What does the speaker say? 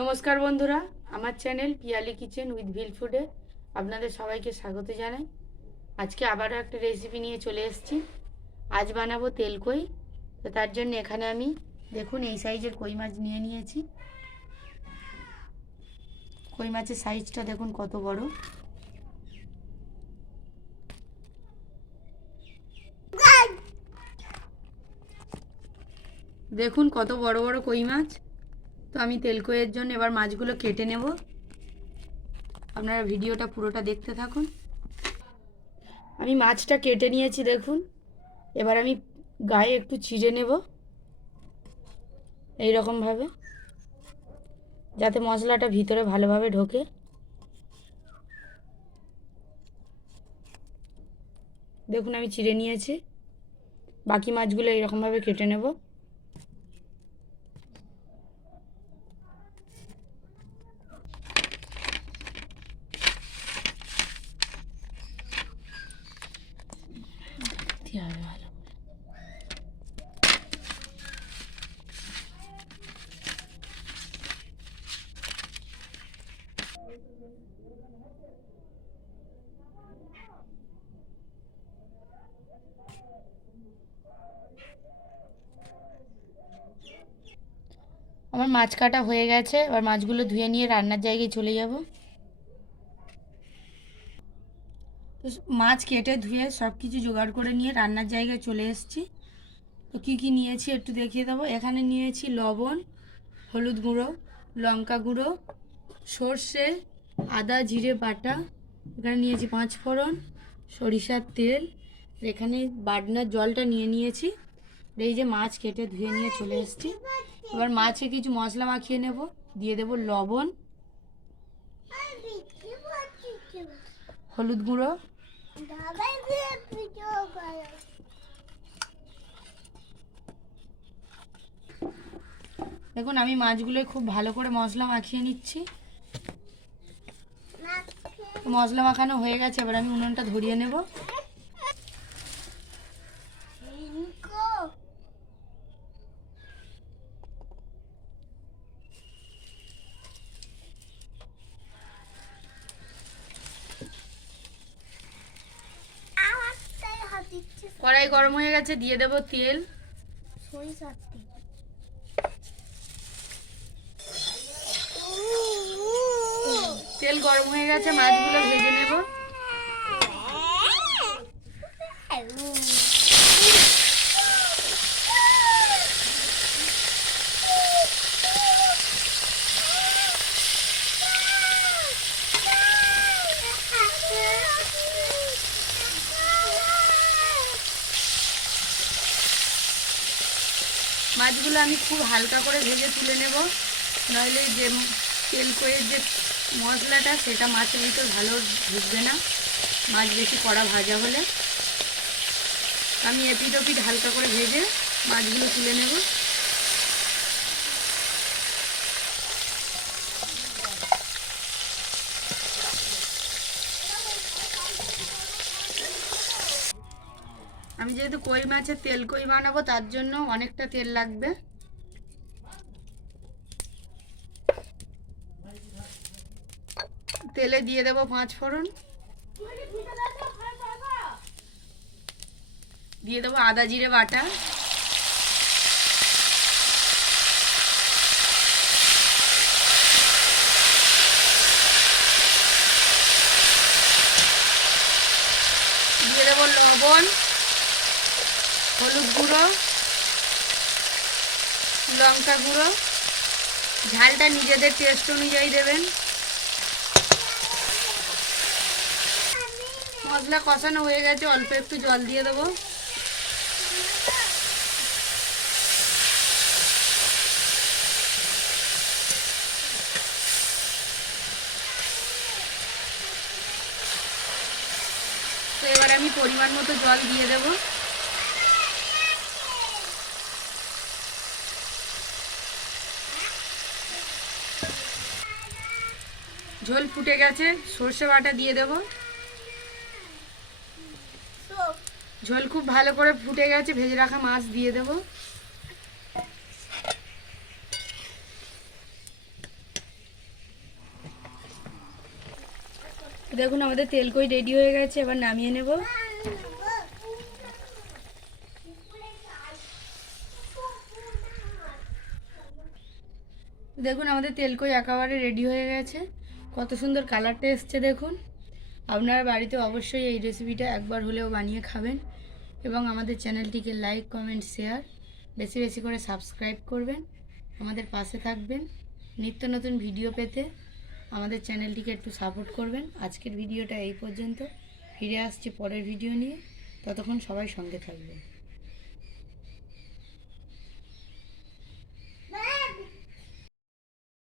নমস্কার বন্ধুরা, আমার চ্যানেল পিয়ালি কিচেন উইথ ভিল ফুডে আপনাদের সবাইকে স্বাগত জানাই। আজকে আবারও একটা রেসিপি নিয়ে চলে এসেছি। আজ বানাবো তেল কই। তো তার জন্য এখানে আমি দেখুন এই সাইজের কই মাছ নিয়ে নিয়েছি। কই মাছের সাইজটা দেখুন কত বড়। দেখুন কত বড় বড় কই মাছ। তো আমি তেল কইয়ের জন্য এবার মাছগুলো কেটে নেব। আপনারা ভিডিওটা পুরোটা দেখতে থাকুন। আমি মাছটা কেটে নিয়েছি দেখুন। এবার আমি গায়ে একটু চিড়ে নেব এই রকম ভাবে, যাতে মশলাটা ভিতরে ভালোভাবে ঢোকে। দেখুন আমি চিড়ে নিয়েছি। বাকি মাছগুলো এইরকমভাবে কেটে নেব। ভালো আমার মাছ কাটা হয়ে গেছে। এবার মাছগুলো ধুয়ে নিয়ে রান্নার জায়গায় চলে যাব। তো মাছ কেটে ধুয়ে সব কিছু জোগাড় করে নিয়ে রান্নার জায়গায় চলে এসেছি। তো কী কী নিয়েছি একটু দেখিয়ে দেবো। এখানে নিয়েছি লবণ, হলুদ গুঁড়ো, লঙ্কা গুঁড়ো, সর্ষে, আদা জিরে বাটা। এখানে নিয়েছি 5 ফোড়ন, সরিষার তেল। এখানে বাটনার জলটা নিয়ে নিয়েছি। এই যে মাছ কেটে ধুয়ে নিয়ে চলে এসেছি। এবার মাছে কিছু মশলা মাখিয়ে নেব। দিয়ে দেব লবণ, হলুদ গুঁড়ো, দেখুন আমি মাছগুলো খুব ভালো করে মশলা মাখিয়ে নিচ্ছি। মশলা মাখানো হয়ে গেছে। এবার আমি উনুনটা ধরিয়ে নেব। কড়াই গরম হয়ে গেছে, দিয়ে দেব তেল। তেল গরম হয়ে গেছে, মাছগুলো ভেজে নেব। মাছগুলো আমি খুব হালকা করে ভেজে তুলে নেব, নইলে যে তেল কইয়ের যে মশলাটা সেটা মাছের ভিতর ভালো ঢুকবে না, মাছ বেশি কড়া ভাজা হলে। আমি এপিট ওপিট হালকা করে ভেজে মাছগুলো তুলে নেব। আমি যেহেতু কই মাছের তেল কই বানাবো তার জন্য অনেকটা তেল লাগবে। তেলে দিয়ে দেব 5 ফোড়ন, দিয়ে দেবো আদা জিরে বাটা, দিয়ে দেবো লবণ, হলুদ গুঁড়ো, লঙ্কা গুঁড়ো। ঝালটা নিজেদের টেস্ট অনুযায়ী দেবেন। মশলা কষানো হয়ে গেছে, অল্প একটু জল দিয়ে দেবো। তো এবার আমি পরিমাণ মতো জল দিয়ে দেব। ঝোল ফুটে গেছে, সর্ষে বাটা দিয়ে দেব। ঝোল খুব ভালো করে ফুটে গেছে, ভেজে রাখা মাছ দিয়ে দেব। দেখুন আমাদের তেলকই রেডি হয়ে গেছে, এবার নামিয়ে নেব। দেখুন আমাদের তেলকই একেবারে রেডি হয়ে গেছে, কত সুন্দর কালারটা এসছে দেখুন। আপনারা বাড়িতে অবশ্যই এই রেসিপিটা একবার হলেও বানিয়ে খাবেন এবং আমাদের চ্যানেলটিকে লাইক, কমেন্ট, শেয়ার বেশি বেশি করে সাবস্ক্রাইব করবেন, আমাদের পাশে থাকবেন। নিত্য নতুন ভিডিও পেতে আমাদের চ্যানেলটিকে একটু সাপোর্ট করবেন। আজকের ভিডিওটা এই পর্যন্ত, ফিরে আসছি পরের ভিডিও নিয়ে, ততক্ষণ সবাই সঙ্গে থাকবেন।